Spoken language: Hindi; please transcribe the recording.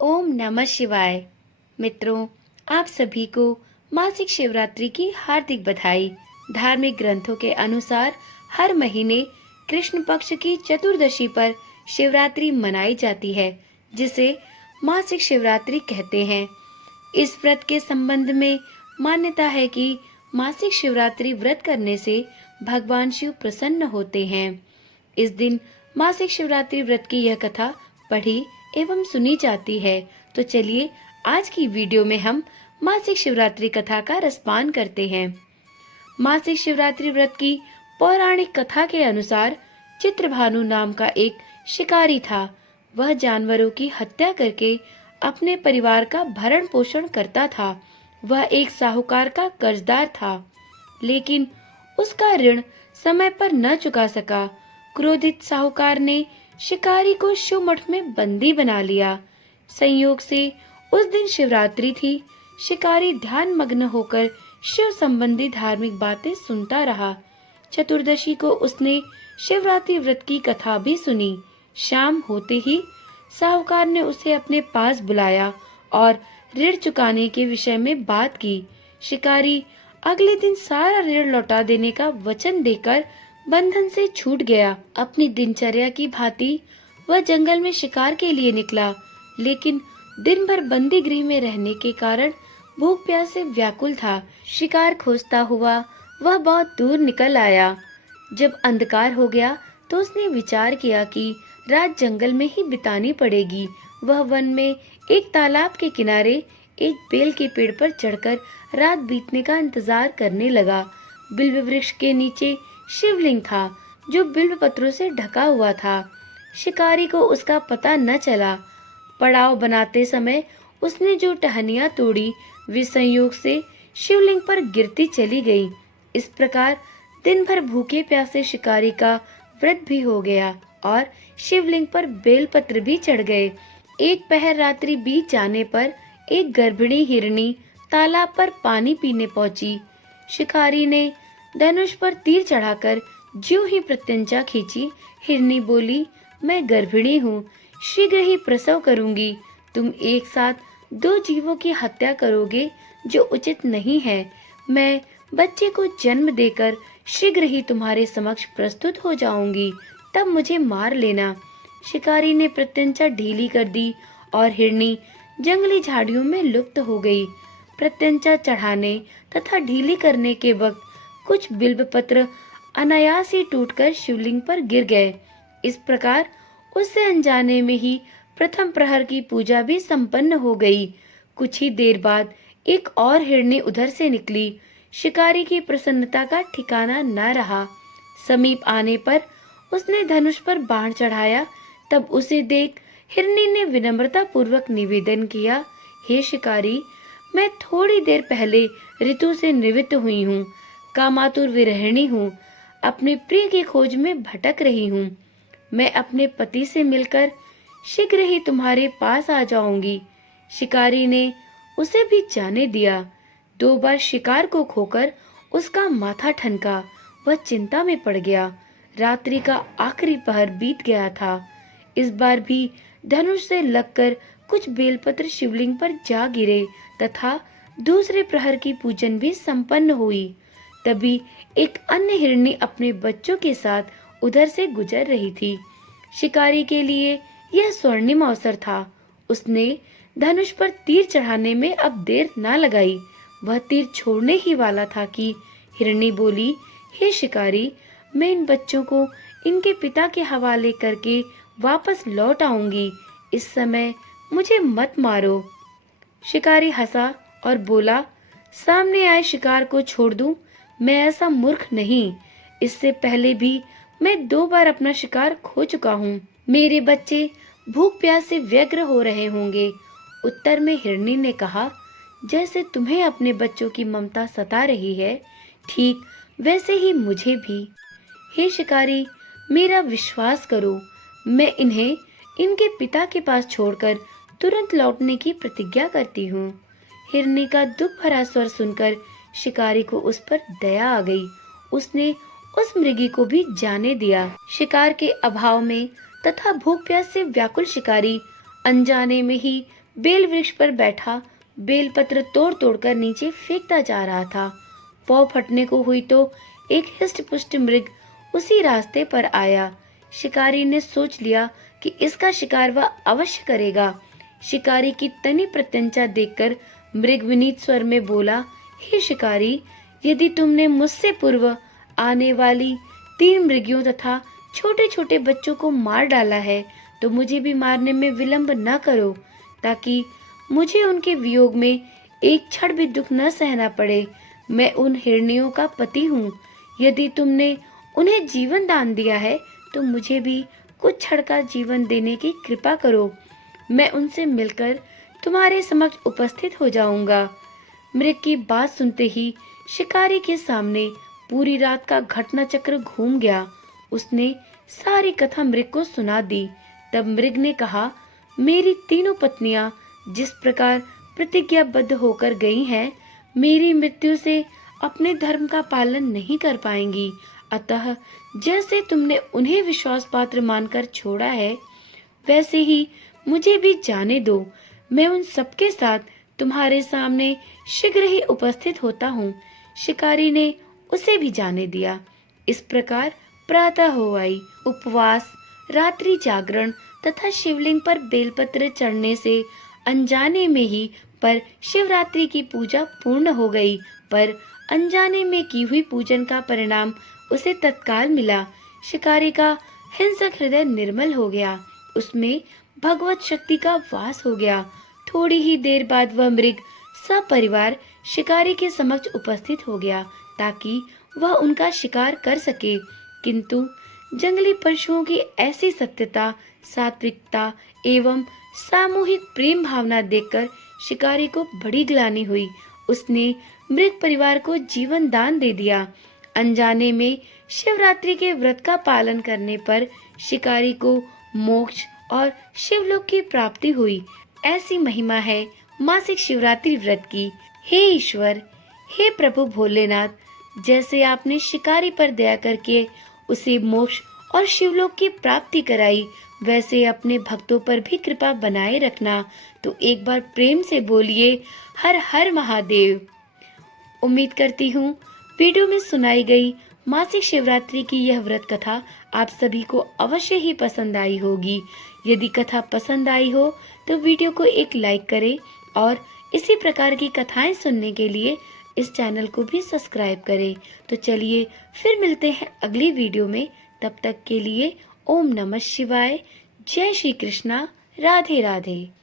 ओम नमः शिवाय। मित्रों, आप सभी को मासिक शिवरात्रि की हार्दिक बधाई। धार्मिक ग्रंथों के अनुसार हर महीने कृष्ण पक्ष की चतुर्दशी पर शिवरात्रि मनाई जाती है, जिसे मासिक शिवरात्रि कहते हैं। इस व्रत के संबंध में मान्यता है कि मासिक शिवरात्रि व्रत करने से भगवान शिव प्रसन्न होते हैं। इस दिन मासिक शिवरात्रि व्रत की यह कथा पढ़ी एवं सुनी जाती है। तो चलिए आज की वीडियो में हम मासिक शिवरात्रि कथा का रसपान करते हैं। मासिक शिवरात्रि व्रत की पौराणिक कथा के अनुसार चित्रभानु नाम का एक शिकारी था। वह जानवरों की हत्या करके अपने परिवार का भरण पोषण करता था। वह एक साहूकार का कर्जदार था, लेकिन उसका ऋण समय पर न चुका सका। क्रोधित साहूकार ने शिकारी को शिव मठ में बंदी बना लिया। संयोग से उस दिन शिवरात्रि थी। शिकारी ध्यान मग्न होकर शिव संबंधी धार्मिक बातें सुनता रहा। चतुर्दशी को उसने शिवरात्रि व्रत की कथा भी सुनी। शाम होते ही साहूकार ने उसे अपने पास बुलाया और ऋण चुकाने के विषय में बात की। शिकारी अगले दिन सारा ऋण लौटा देने का वचन देकर बंधन से छूट गया। अपनी दिनचर्या की भांति वह जंगल में शिकार के लिए निकला, लेकिन दिन भर बंदी गृह में रहने के कारण भूख प्यास से व्याकुल था। शिकार खोजता हुआ वह बहुत दूर निकल आया। जब अंधकार हो गया तो उसने विचार किया कि रात जंगल में ही बितानी पड़ेगी। वह वन में एक तालाब के किनारे एक बेल के पेड़ पर चढ़कर रात बीतने का इंतजार करने लगा। बिल्व वृक्ष के नीचे शिवलिंग था, जो बिल्व पत्रों से ढका हुआ था। शिकारी को उसका पता न चला। पड़ाव बनाते समय उसने जो टहनियां तोड़ी, वे संयोग से शिवलिंग पर गिरती चली गई। इस प्रकार दिन भर भूखे प्यासे शिकारी का व्रत भी हो गया और शिवलिंग पर बेलपत्र भी चढ़ गए। एक पहर रात्रि बीत जाने पर एक गर्भिणी हिरनी तालाब पर पानी पीने पहुंची। शिकारी ने धनुष पर तीर चढ़ाकर ज्यों ही प्रत्यंचा खींची, हिरनी बोली, मैं गर्भिणी हूँ, शीघ्र ही प्रसव करूंगी। तुम एक साथ दो जीवों की हत्या करोगे, जो उचित नहीं है। मैं बच्चे को जन्म देकर शीघ्र ही तुम्हारे समक्ष प्रस्तुत हो जाऊंगी, तब मुझे मार लेना। शिकारी ने प्रत्यंचा ढीली कर दी और हिरनी जंगली झाड़ियों में लुप्त हो गई। प्रत्यंचा चढ़ाने तथा ढीली करने के वक्त कुछ बिल्व पत्र अनायास ही टूटकर शिवलिंग पर गिर गए। इस प्रकार उससे अनजाने में ही प्रथम प्रहर की पूजा भी संपन्न हो गई। कुछ ही देर बाद एक और हिरनी उधर से निकली। शिकारी की प्रसन्नता का ठिकाना न रहा। समीप आने पर उसने धनुष पर बाण चढ़ाया। तब उसे देख हिरनी ने विनम्रता पूर्वक निवेदन किया, हे शिकारी, मैं थोड़ी देर पहले ऋतु से निवृत्त हुई हूँ। कामातुर विरहिणी हूँ, अपने प्रिय की खोज में भटक रही हूँ। मैं अपने पति से मिलकर शीघ्र ही तुम्हारे पास आ जाऊंगी। शिकारी ने उसे भी जाने दिया। 2 बार शिकार को खोकर उसका माथा ठनका। वह चिंता में पड़ गया। रात्रि का आखिरी पहर बीत गया था। इस बार भी धनुष से लगकर कुछ बेलपत्र शिवलिंग पर जा गिरे तथा दूसरे प्रहर की पूजन भी संपन्न हुई। तभी एक अन्य हिरनी अपने बच्चों के साथ उधर से गुजर रही थी। शिकारी के लिए यह स्वर्णिम अवसर था। उसने धनुष पर तीर चढ़ाने में अब देर न लगाई। वह तीर छोड़ने ही वाला था कि हिरनी बोली, हे शिकारी, मैं इन बच्चों को इनके पिता के हवाले करके वापस लौट आऊंगी। इस समय मुझे मत मारो। शिकारी हंसा और बोला, सामने आए शिकार को छोड़ दूं? मैं ऐसा मूर्ख नहीं। इससे पहले भी मैं 2 बार अपना शिकार खो चुका हूँ। मेरे बच्चे भूख प्यास से व्यग्र हो रहे होंगे। उत्तर में हिरनी ने कहा, जैसे तुम्हें अपने बच्चों की ममता सता रही है, ठीक वैसे ही मुझे भी। हे शिकारी, मेरा विश्वास करो, मैं इन्हें इनके पिता के पास छोड़कर तुरंत लौटने की प्रतिज्ञा करती हूँ। हिरनी का दुख भरा स्वर सुनकर शिकारी को उस पर दया आ गई। उसने उस मृगी को भी जाने दिया। शिकार के अभाव में तथा भूख प्यास से व्याकुल शिकारी अनजाने में ही बेल वृक्ष पर बैठा बेलपत्र तोड़ तोड़कर नीचे फेंकता जा रहा था। पौ फटने को हुई तो एक हिष्ट-पुष्ट मृग उसी रास्ते पर आया। शिकारी ने सोच लिया कि इसका शिकार वह अवश्य करेगा। शिकारी की तनी प्रत्यंचा देखकर मृग विनीत स्वर में बोला, हे शिकारी, यदि तुमने मुझसे पूर्व आने वाली 3 मृगियों तथा छोटे छोटे बच्चों को मार डाला है तो मुझे भी मारने में विलंब न करो, ताकि मुझे उनके वियोग में एक क्षण भी दुख न सहना पड़े। मैं उन हिरनियों का पति हूँ। यदि तुमने उन्हें जीवन दान दिया है तो मुझे भी कुछ क्षण का जीवन देने की कृपा करो। मैं उनसे मिलकर तुम्हारे समक्ष उपस्थित हो जाऊंगा। मृग की बात सुनते ही शिकारी के सामने पूरी रात का घटना चक्र घूम गया। उसने सारी कथा मृग को सुना दी। तब मृग ने कहा, मेरी तीनों पत्नियां जिस प्रकार प्रतिज्ञाबद्ध होकर गई हैं, मेरी मृत्यु से अपने धर्म का पालन नहीं कर पाएंगी। अतः जैसे तुमने उन्हें विश्वास पात्र मानकर छोड़ा है, वैसे ही मुझे भी जाने दो। मैं उन सबके साथ तुम्हारे सामने शीघ्र ही उपस्थित होता हूँ। शिकारी ने उसे भी जाने दिया। इस प्रकार प्रातः हो आई। उपवास, रात्रि जागरण तथा शिवलिंग पर बेलपत्र चढ़ने से अनजाने में ही पर शिवरात्रि की पूजा पूर्ण हो गई। पर अनजाने में की हुई पूजन का परिणाम उसे तत्काल मिला। शिकारी का हिंसक हृदय निर्मल हो गया। उसमें भगवत शक्ति का वास हो गया। थोड़ी ही देर बाद वह मृग सपरिवार शिकारी के समक्ष उपस्थित हो गया ताकि वह उनका शिकार कर सके। किंतु जंगली पशुओं की ऐसी सत्यता, सात्विकता एवं सामूहिक प्रेम भावना देखकर शिकारी को बड़ी ग्लानि हुई। उसने मृग परिवार को जीवन दान दे दिया। अनजाने में शिवरात्रि के व्रत का पालन करने पर शिकारी को मोक्ष और शिवलोक की प्राप्ति हुई। ऐसी महिमा है मासिक शिवरात्रि व्रत की। हे ईश्वर, हे प्रभु भोलेनाथ, जैसे आपने शिकारी पर दया करके उसे मोक्ष और शिवलोक की प्राप्ति कराई, वैसे अपने भक्तों पर भी कृपा बनाए रखना। तो एक बार प्रेम से बोलिए, हर हर महादेव। उम्मीद करती हूँ वीडियो में सुनाई गई मासिक शिवरात्रि की यह व्रत कथा आप सभी को अवश्य ही पसंद आई होगी। यदि कथा पसंद आई हो तो वीडियो को एक लाइक करें और इसी प्रकार की कथाएं सुनने के लिए इस चैनल को भी सब्सक्राइब करें। तो चलिए फिर मिलते हैं अगली वीडियो में। तब तक के लिए ओम नमः शिवाय। जय श्री कृष्णा। राधे राधे।